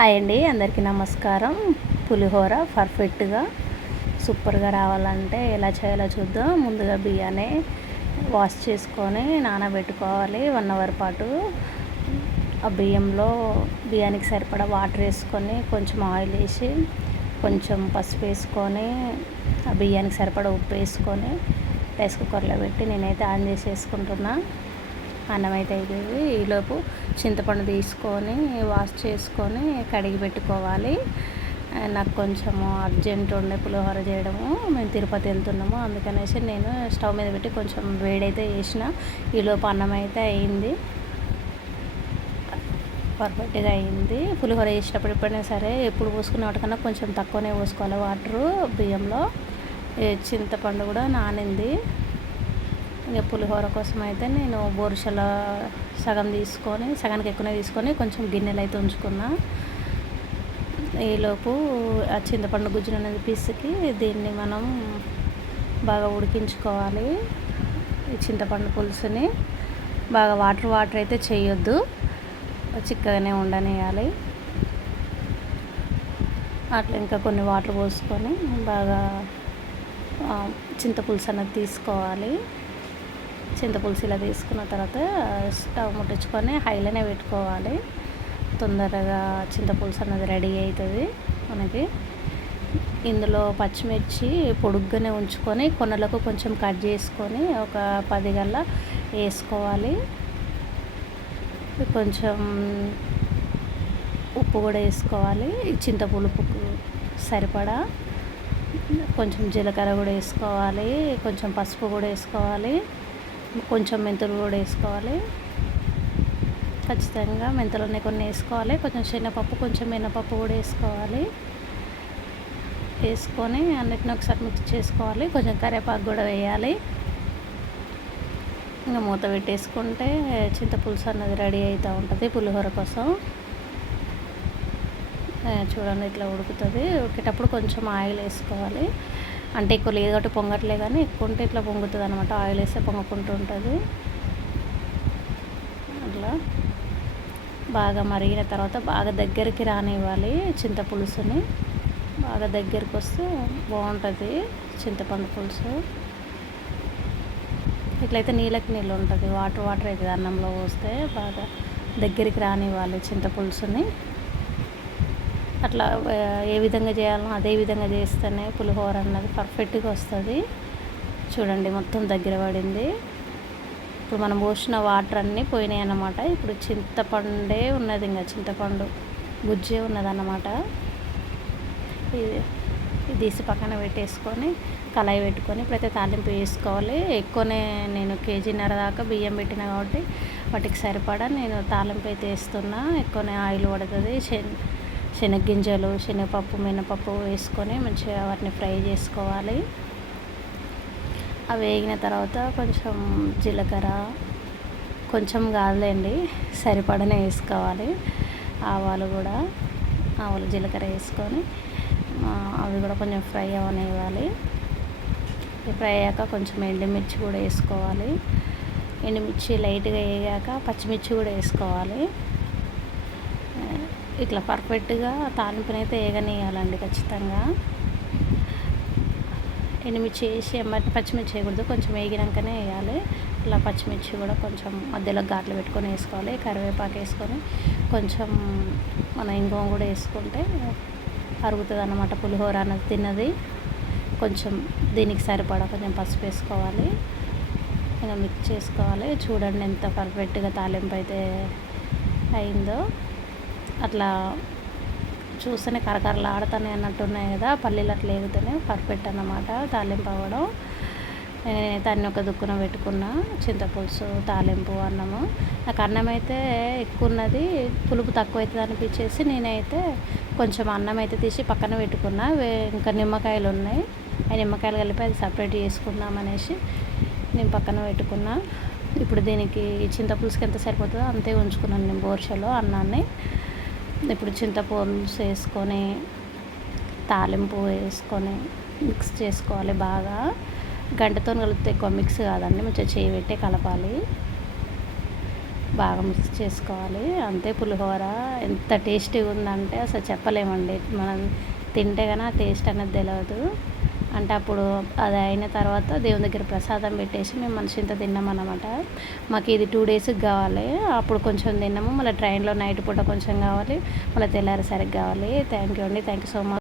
Hi అండి అందరికీ నమస్కారం. పులిహోర పర్ఫెక్ట్గా సూపర్గా రావాలంటే ఎలా చేయాలో చూద్దాం. ముందుగా బియ్యాన్ని వాష్ చేసుకొని నానబెట్టుకోవాలి. వన్ అవర్ పాటు ఆ బియ్యంలో బియ్యానికి సరిపడా వాటర్ వేసుకొని కొంచెం ఆయిల్ వేసి కొంచెం పసుపు వేసుకొని ఆ బియ్యానికి సరిపడా ఉప్పు వేసుకొని రైస్ కుక్కర్లో పెట్టి నేనైతే ఆన్ చేసి అన్నం అయితే అవుతుంది ఈలోపు చింతపండు తీసుకొని వాష్ చేసుకొని కడిగి పెట్టుకోవాలి. నాకు కొంచెము అర్జెంట్ ఉండే పులిహోర చేయడము మేము తిరుపతి వెళ్తున్నాము. అందుకనేసి నేను స్టవ్ మీద పెట్టి కొంచెం వేడైతే చేసిన. ఈలోపు అన్నం అయితే అయింది. పర్ఫెక్ట్గా అయింది. పులిహోర చేసేటప్పుడు ఎప్పుడైనా సరే ఎప్పుడు పోసుకునే వాటికన్నా కొంచెం తక్కువనే పోసుకోవాలి. వాటరు బియ్యంలో. చింతపండు కూడా నానింది. ఇక పులిహోర కోసం అయితే నేను బోరుషల సగం తీసుకొని సగానికి ఎక్కువనే తీసుకొని కొంచెం గిన్నెలు అయితే ఉంచుకున్నా ఈలోపు ఆ చింతపండు గుజ్జును అనేది పిసికి దీన్ని మనం బాగా ఉడికించుకోవాలి. ఈ చింతపండు పులుసుని బాగా వాటర్ వాటర్ అయితే చేయొద్దు. చిక్కగానే ఉండనేయాలి అట్లా ఇంకా కొన్ని వాటర్ పోసుకొని బాగా చింతపులుసు అనేది తీసుకోవాలి. చింతపులుసు ఇలా తీసుకున్న తర్వాత స్టవ్ ముట్టించుకొని హైలోనే పెట్టుకోవాలి. తొందరగా చింతపులుసు అన్నది రెడీ అవుతుంది మనకి. ఇందులో పచ్చిమిర్చి పొడుగ్గానే ఉంచుకొని కొనలకు కొంచెం కట్ చేసుకొని ఒక పది గల్ల వేసుకోవాలి. కొంచెం ఉప్పు కూడా వేసుకోవాలి. చింతపులుపుకు సరిపడా కొంచెం జీలకర్ర కూడా వేసుకోవాలి. కొంచెం పసుపు కూడా వేసుకోవాలి. కొంచెం మెంతులు కూడా వేసుకోవాలి. ఖచ్చితంగా మెంతులన్నీ కొన్ని వేసుకోవాలి. కొంచెం శనగపప్పు కొంచెం మినపప్పు కూడా వేసుకోవాలి. వేసుకొని అన్నిటిని ఒకసారి మిక్స్ చేసుకోవాలి. కొంచెం కరివేపాకు కూడా వేయాలి. ఇంకా మూత పెట్టేసుకుంటే చింతపులుసు అన్నది రెడీ అవుతూ ఉంటుంది పులిహోర కోసం. చూడండి ఇట్లా ఉడుకుతుంది. ఉడికేటప్పుడు కొంచెం ఆయిల్ వేసుకోవాలి. అంటే ఎక్కువ లేదు కాబట్టి పొంగట్లే కానీ ఎక్కువ ఉంటే ఇట్లా పొంగుతుంది అనమాట ఆయిల్ వేస్తే పొంగకుంటూ ఉంటుంది. అట్లా. బాగా మరిగిన తర్వాత బాగా దగ్గరికి రానివ్వాలి చింతపులుసుని. బాగా దగ్గరికి వస్తే బాగుంటుంది చింతపండు పులుసు. ఇట్లయితే నీళ్ళకి నీళ్ళు ఉంటుంది. వాటర్ వాటర్ అవుతుంది అన్నంలో పోస్తే బాగా దగ్గరికి రానివ్వాలి చింతపులుసుని. అట్లా ఏ విధంగా చేయాలో అదే విధంగా చేస్తేనే పులిహోర అన్నది పర్ఫెక్ట్గా వస్తుంది. చూడండి మొత్తం దగ్గర పడింది. ఇప్పుడు మనం పోసిన వాటర్ అన్నీ పోయినాయి అన్నమాట. ఇప్పుడు చింతపండే ఉన్నది ఇంకా చింతపండు గుజ్జే ఉన్నదన్నమాట. ఇది తీసి పక్కన పెట్టేసుకొని కళాయి పెట్టుకొని ఇప్పుడైతే తాలింపు వేసుకోవాలి. ఎక్కువనే నేను కేజీన్నర దాకా బియ్యం పెట్టిన కాబట్టి వాటికి సరిపడా నేను తాలింపు అయితే వేస్తున్నా. ఎక్కువనే ఆయిల్ పడుతుంది. శనగ్గింజలు శనగపప్పు మినపప్పు వేసుకొని మంచిగా వాటిని ఫ్రై చేసుకోవాలి. అవి వేగిన తర్వాత కొంచెం జీలకర్ర కొంచెం కాదులేండి సరిపడనే వేసుకోవాలి. ఆవాలు కూడా ఆవాలు జీలకర్ర వేసుకొని అవి కూడా కొంచెం ఫ్రై అవనివ్వాలి. ఫ్రై అయ్యాక కొంచెం ఎండుమిర్చి కూడా వేసుకోవాలి. ఎండుమిర్చి లైట్గా వేగాక పచ్చిమిర్చి కూడా వేసుకోవాలి. ఇట్లా పర్ఫెక్ట్గా తాలింపునైతే వేగనీయాలండి ఖచ్చితంగా. ఎనిమిర్చి వేసి ఎమ్మటి పచ్చిమిర్చి వేయకూడదు కొంచెం వేగినాకనే వేయాలి. ఇట్లా పచ్చిమిర్చి కూడా కొంచెం మధ్యలో ఘాట్లు పెట్టుకొని వేసుకోవాలి కరివేపాకు వేసుకొని కొంచెం మన ఇంగువ కూడా వేసుకుంటే అరుగుతుంది అన్నమాట పులిహోర అన్నది తిన్నది. కొంచెం దీనికి సరిపడా కొంచెం పసుపు వేసుకోవాలి. ఇంకా మిక్స్ చేసుకోవాలి. చూడండి ఎంత పర్ఫెక్ట్గా తాలింపు అయితే అయిందో. అట్లా చూస్తేనే కరకరలాడుతానే అన్నట్టు ఉన్నాయి కదా. పల్లీలు అట్లా వేగితేనే పర్ఫెక్ట్ అన్నమాట తాలింపు అవ్వడం. నేనైతే అన్ని ఒక దుక్కున పెట్టుకున్న చింతపులుసు తాలింపు అన్నము. నాకు అన్నం అయితే ఎక్కువ ఉన్నది పులుపు తక్కువ అవుతుంది అనిపించేసి నేనైతే కొంచెం అన్నం అయితే తీసి పక్కన పెట్టుకున్నా. ఇంకా నిమ్మకాయలు ఉన్నాయి. ఆ నిమ్మకాయలు కలిపి అది సపరేట్ చేసుకుందాం అనేసి నేను పక్కన పెట్టుకున్నా. ఇప్పుడు దీనికి చింతపులుసుకి ఎంత సరిపోతుందో అంతే ఉంచుకున్నాను నేను బోర్షలో అన్నాన్ని. ఇప్పుడు చింతపులుసు వేసుకొని తాలింపు వేసుకొని మిక్స్ చేసుకోవాలి బాగా. గంటతో కలిపితే ఎక్కువ మిక్స్ కాదండి మంచిగా చేయి పెట్టే కలపాలి. బాగా మిక్స్ చేసుకోవాలి. అంతే పులిహోర. ఎంత టేస్టీగా ఉందంటే అసలు చెప్పలేమండి. మనం తింటే కానీ టేస్ట్ అనేది తెలియదు అంటే అప్పుడు అది అయిన తర్వాత దేవుని దగ్గర ప్రసాదం పెట్టేసి మేము మనిషి ఇంత తిన్నాం అనమాట మాకు ఇది టూ డేస్కి కావాలి. అప్పుడు కొంచెం తిన్నాము. మళ్ళీ ట్రైన్లో నైట్ పూట కొంచెం కావాలి. మళ్ళీ తెల్లారేసరికి కావాలి. థ్యాంక్ యూ అండి. Thank you so much